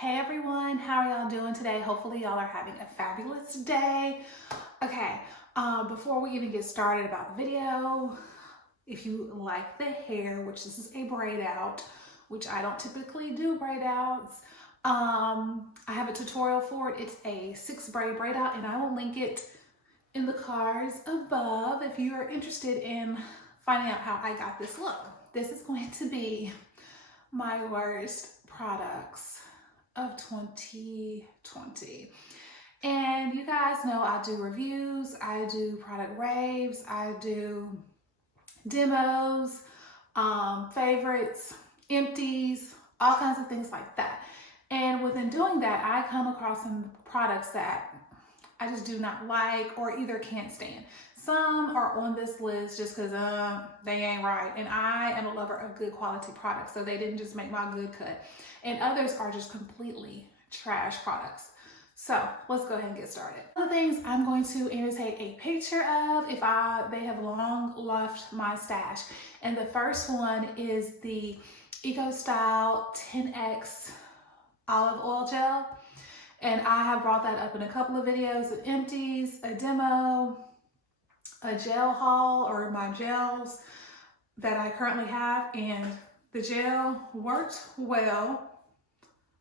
Hey everyone, how are y'all doing today? Hopefully y'all are having a fabulous day. Okay, before we even get started about the video, if you like the hair, which this is a braid out, which I don't typically do braid outs, I have a tutorial for it. It's a 6 braid out and I will link it in the cards above if you are interested in finding out how I got this look. This is going to be my worst products of 2020. And you guys know I do reviews, I do product raves, I do demos, favorites, empties, all kinds of things like that. And within doing that, I come across some products that I just do not like or either can't stand. Some are on this list just because they ain't right. And I am a lover of good quality products, so they didn't just make my good cut. And others are just completely trash products. So let's go ahead and get started. One of the things I'm going to annotate a picture of if they have long left my stash. And the first one is the Eco Style 10X olive oil gel. And I have brought that up in a couple of videos of empties, a demo, a gel haul, or my gels that I currently have, and the gel worked well.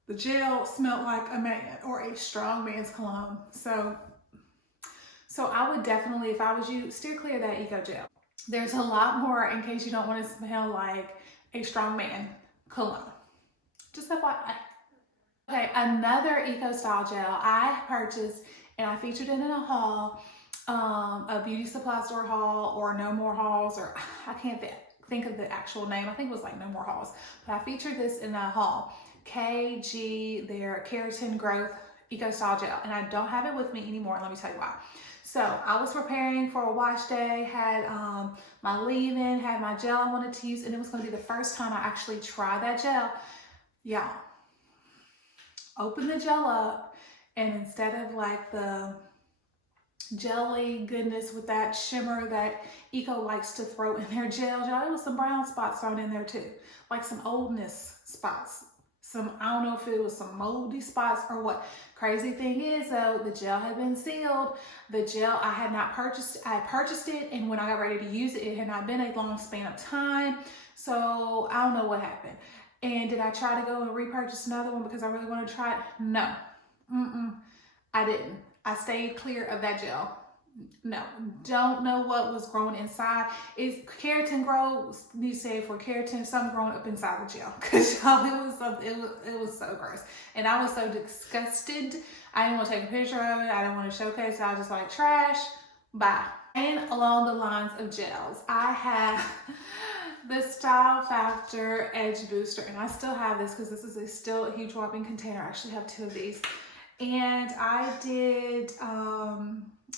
The gel smelled like a man or a strong man's cologne. So I would definitely, if I was you, steer clear of that Eco Gel. There's a lot more in case you don't want to smell like a strong man cologne. Just FYI. Okay, another Eco Style gel I purchased and I featured it in a haul, a beauty supply store haul or No More Hauls, or I can't think of the actual name. I think it was like No More Hauls, but I featured this in a haul. KG, their Keratin Growth Eco Style Gel, and I don't have it with me anymore. Let me tell you why. So I was preparing for a wash day, had my leave-in, had my gel I wanted to use, and it was going to be the first time I actually tried that gel. Y'all, open the gel up, and instead of like the jelly goodness with that shimmer that Eco likes to throw in their gel, it was some brown spots thrown in there too, like some oldness spots. I don't know if it was some moldy spots or what. Crazy thing is though, the gel had been sealed. The gel I had not purchased, I purchased it, and when I got ready to use it, it had not been a long span of time. So I don't know what happened. And did I try to go and repurchase another one because I really want to try it? No, I didn't. I stayed clear of that gel. No, don't know what was growing inside. Is keratin grows? You say for keratin, something growing up inside the gel, because y'all, it was so gross, and I was so disgusted. I didn't want to take a picture of it. I didn't want to showcase it. I was just like, trash. Bye. And along the lines of gels, I have the Style Factor Edge Booster, and I still have this because this is still a huge whopping container. I actually have 2 of these, and I did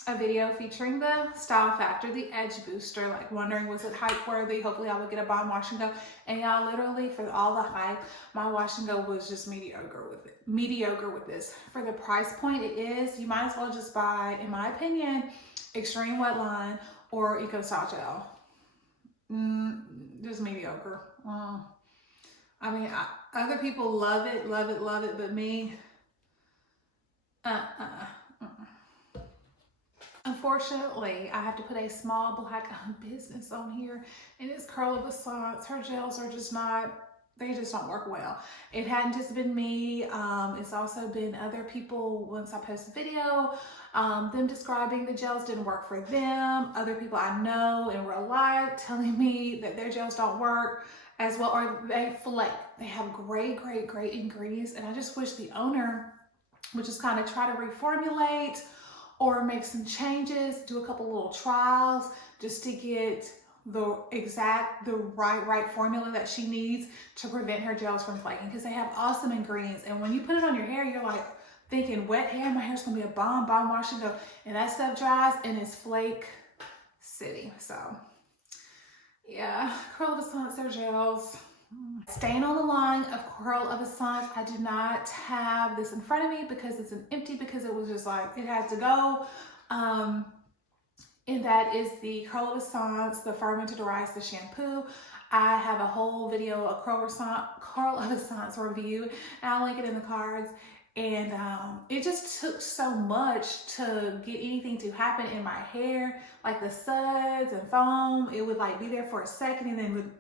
a video featuring the Style Factor, the Edge Booster, like wondering was it hype worthy. Hopefully I would get a bomb wash and go. And y'all, literally for all the hype, my wash and go was just mediocre with this. For the price point it is, you might as well just buy, in my opinion, Extreme Wetline or Eco Style Gel. Just mediocre. I mean, other people love it, but me, Unfortunately, I have to put a small black business on here, and it's Curl of Essence. Her gels are just not, they just don't work well. It hadn't just been me, it's also been other people. Once I post a video, them describing the gels didn't work for them. Other people I know in real life telling me that their gels don't work as well, or they flake. They have great ingredients, and I just wish the owner would just kind of try to reformulate or make some changes, do a couple little trials just to get the right formula that she needs to prevent her gels from flaking, because they have awesome ingredients. And when you put it on your hair, you're like thinking wet hair, my hair's gonna be a bomb wash and go, and that stuff dries and it's flake city. So yeah, Curl of Essence, their gels. Staying on the line of Curl of Essence, I do not have this in front of me because it's an empty, because it was just like, it had to go. And that is the Curl of Essence, the fermented rice, the shampoo. I have a whole video, a curl renaissance review, and I'll link it in the cards. And it just took so much to get anything to happen in my hair, like the suds and foam. It would like be there for a second and then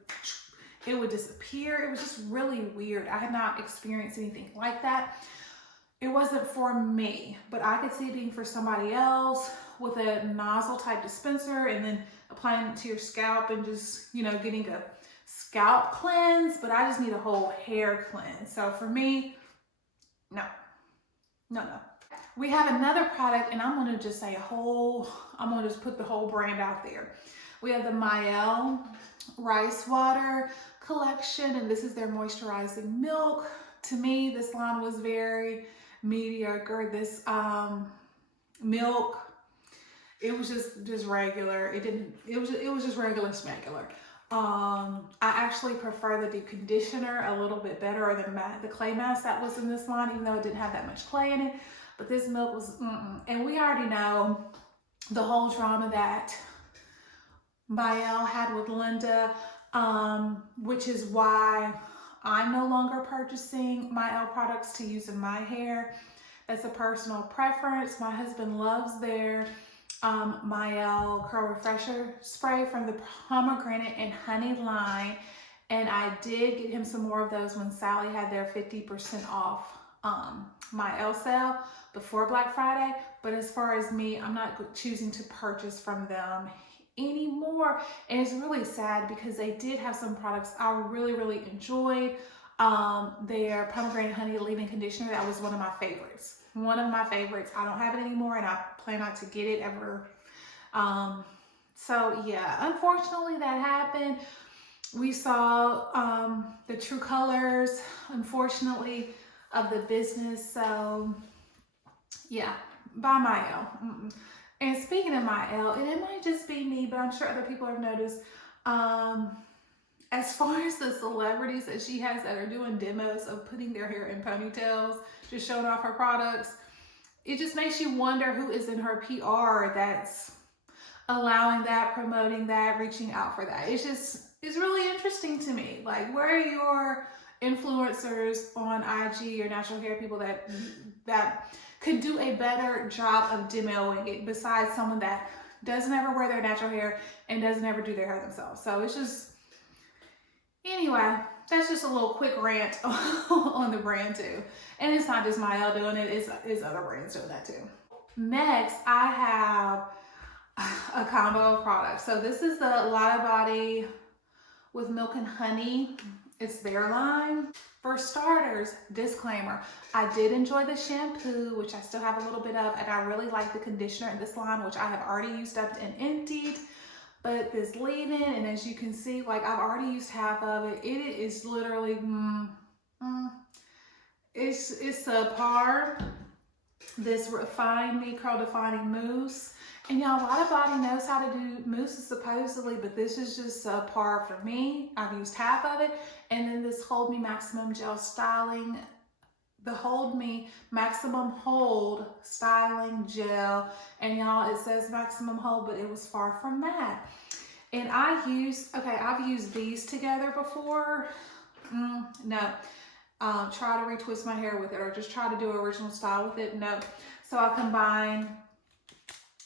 it would disappear. It was just really weird. I had not experienced anything like that. It wasn't for me, but I could see it being for somebody else with a nozzle type dispenser and then applying it to your scalp and just, you know, getting a scalp cleanse, but I just need a whole hair cleanse. So for me, no. We have another product, and I'm going to just say I'm going to just put the whole brand out there. We have the Mielle Rice Water collection, and this is their moisturizing milk. To me, this line was very mediocre. This milk, it was just regular. It was just regular smegular. I actually prefer the deep conditioner a little bit better, or the clay mask that was in this line, even though it didn't have that much clay in it. But this milk was, and we already know the whole drama that Mielle had with Linda, which is why I'm no longer purchasing Mielle products to use in my hair. That's a personal preference. My husband loves their Mielle Curl Refresher Spray from the pomegranate and honey line, and I did get him some more of those when Sally had their 50% off Mielle sale before Black Friday. But as far as me, I'm not choosing to purchase from them anymore, and it's really sad because they did have some products I really enjoyed. Their pomegranate honey leave-in conditioner, that was one of my favorites. I don't have it anymore, and I plan not to get it ever. So yeah, unfortunately that happened. We saw the true colors, unfortunately, of the business. So yeah, buy Mielle. And speaking of Mielle, and it might just be me, but I'm sure other people have noticed, as far as the celebrities that she has that are doing demos of putting their hair in ponytails, just showing off her products, it just makes you wonder who is in her PR that's allowing that, promoting that, reaching out for that. It's really interesting to me. Like, where are your influencers on IG or natural hair people that could do a better job of demoing it besides someone that doesn't ever wear their natural hair and doesn't ever do their hair themselves? So it's just, anyway, that's just a little quick rant on the brand too. And it's not just Mielle doing it, it's other brands doing that too. Next, I have a combo of products. So this is the Taliah Waajid with milk and honey. It's their line. For starters, disclaimer, I did enjoy the shampoo, which I still have a little bit of, and I really like the conditioner in this line, which I have already used up and emptied. But this leave-in, and as you can see, like, I've already used half of it. It is literally, it's subpar. This Refine Me Curl Defining Mousse. And y'all, a lot of body knows how to do mousses supposedly, but this is just subpar for me. I've used half of it. And then this Hold Me Maximum Gel Styling, the Hold Me Maximum Hold Styling Gel. And y'all, it says maximum hold, but it was far from that. And I've used these together before. No. Try to retwist my hair with it, or just try to do original style with it. No. So I combined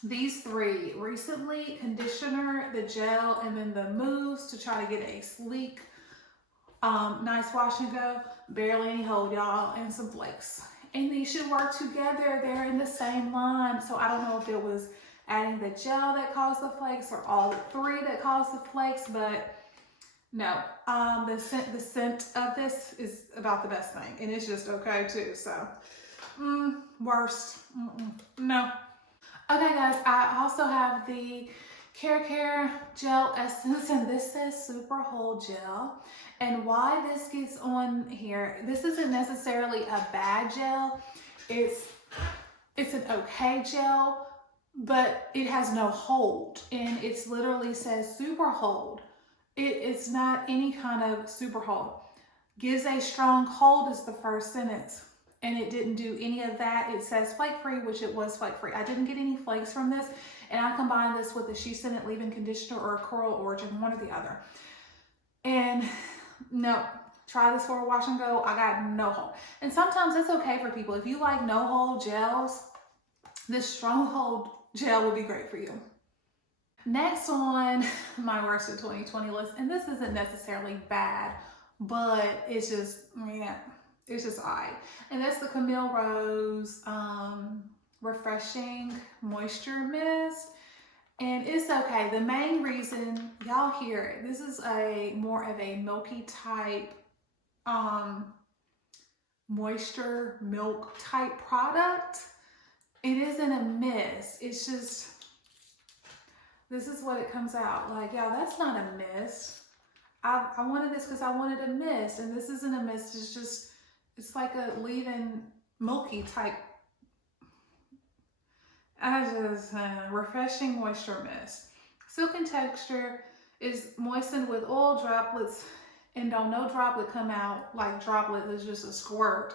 these three recently: conditioner, the gel, and then the mousse to try to get a sleek, nice wash and go. Barely any hold, y'all, and some flakes. And these should work together. They're in the same line. So I don't know if it was adding the gel that caused the flakes or all the three that caused the flakes, but no. The scent of this is about the best thing, and it's just okay too. So worst, no. Okay guys, I also have the Care Gel Essence, and this says Super Hold Gel. And why this gets on here, this isn't necessarily a bad gel. It's an okay gel, but it has no hold, and it's literally says Super Hold. It's not any kind of super hold. Gives a strong hold is the first sentence, and it didn't do any of that. It says flake free, which it was flake free. I didn't get any flakes from this, and I combined this with the She Sent It leave-in conditioner or a Coral Origin, one or the other. And no, try this for a wash and go. I got no hold. And sometimes it's okay for people. If you like no hold gels, this stronghold gel will be great for you. Next on my worst of 2020 list, and this isn't necessarily bad, but it's just, yeah, it's just odd. And that's the Camille Rose Refreshing Moisture Mist. And it's okay. The main reason, y'all hear it, this is a more of a milky type, moisture milk type product. It isn't a mist. It's just, this is what it comes out like. Y'all, that's not a mist. I wanted this because I wanted a mist, and this isn't a mist. It's just, it's like a leave-in milky type. Refreshing moisture mist. Silken texture, is moistened with oil droplets, and don't no droplet come out like droplets. It's just a squirt.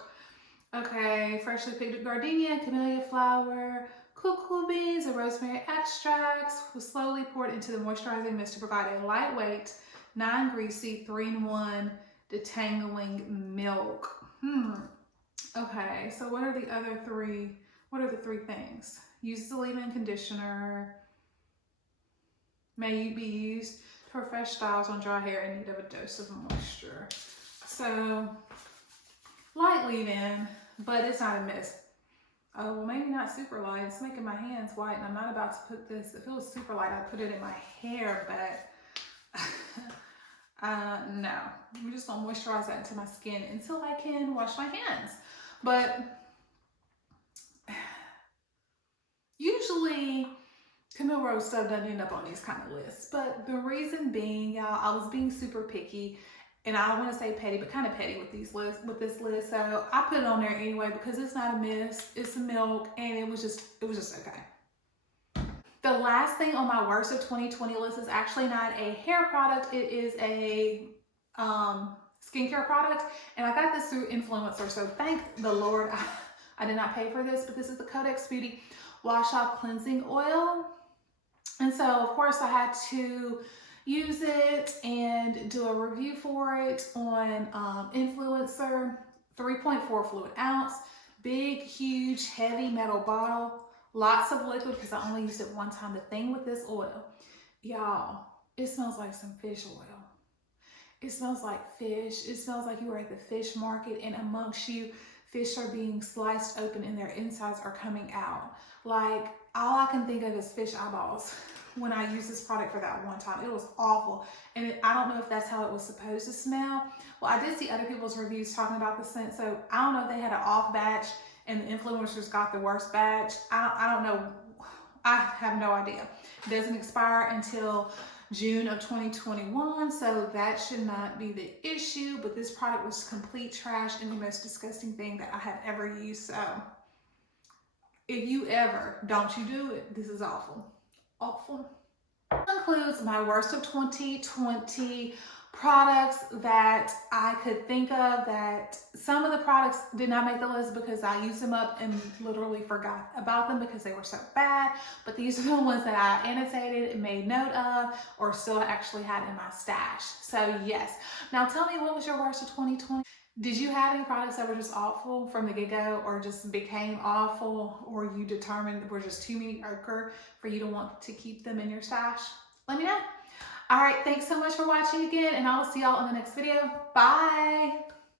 Okay, freshly picked gardenia, camellia flower, cuckoo beans, and rosemary extracts was slowly poured into the moisturizing mist to provide a lightweight, non-greasy, 3-in-1 detangling milk. Okay, so what are the other three? What are the three things? Use the leave-in conditioner. May be used to refresh styles on dry hair in need of a dose of moisture. So, light leave-in, but it's not a mist. Oh, well, maybe not super light. It's making my hands white, and I'm not about to put this. If it was super light, I'd put it in my hair, but no. I'm just gonna moisturize that into my skin until I can wash my hands. But usually, Camille Rose stuff doesn't end up on these kind of lists. But the reason being, y'all, I was being super picky. And I don't want to say petty, but kind of petty with this list. So I put it on there anyway because it's not a mist, it's a milk, and it was just okay. The last thing on my worst of 2020 list is actually not a hair product. It is a skincare product, and I got this through influencer. So thank the Lord I did not pay for this, but this is the Codex Beauty Wash Off Cleansing Oil. And so of course I had to use it and do a review for it on influencer. 3.4 fluid ounce, big, huge, heavy metal bottle, lots of liquid because I only used it one time. The thing with this oil, y'all, it smells like some fish oil. It smells like fish. It smells like you were at the fish market, and amongst you, fish are being sliced open and their insides are coming out. Like, all I can think of is fish eyeballs when I used this product for that one time. It was awful. And I don't know if that's how it was supposed to smell. Well, I did see other people's reviews talking about the scent, so I don't know if they had an off batch and the influencers got the worst batch. I don't know. I have no idea. It doesn't expire until June of 2021, so that should not be the issue, but this product was complete trash and the most disgusting thing that I have ever used. So if you ever, don't you do it. This is awful. Awful. That concludes my worst of 2020 products that I could think of. That some of the products did not make the list because I used them up and literally forgot about them because they were so bad. But these are the ones that I annotated and made note of, or still actually had in my stash. So yes. Now tell me, what was your worst of 2020? Did you have any products that were just awful from the get-go, or just became awful, or you determined were just too mediocre for you to want to keep them in your stash? Let me know. All right, thanks so much for watching again, and I will see y'all in the next video. Bye.